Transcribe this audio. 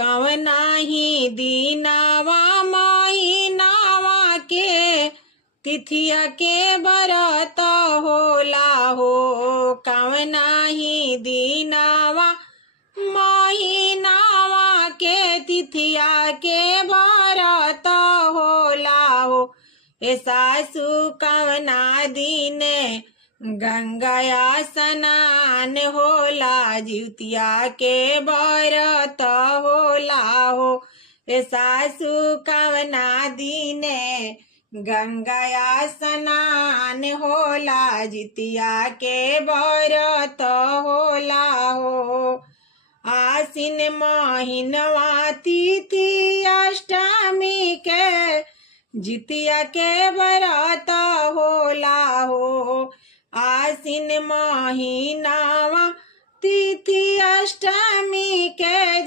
कवना ही दीनावा महीनावा के तिथिया के बरत होला हो। कवना ही दीनावा महीनावा के तिथिया के बरत होला हो। ए सासु कवना दीने गंगाया स्नान होला, जिउतिया के बरत होला हो। ए सासु कवना दीने गंगाया स्नान होला, जितिया के बरत होला हो। आसिन महीनवा तिथि अष्टमी के जितिया के बरत होला हो। आसिन महीनावा तिथि अष्टमी के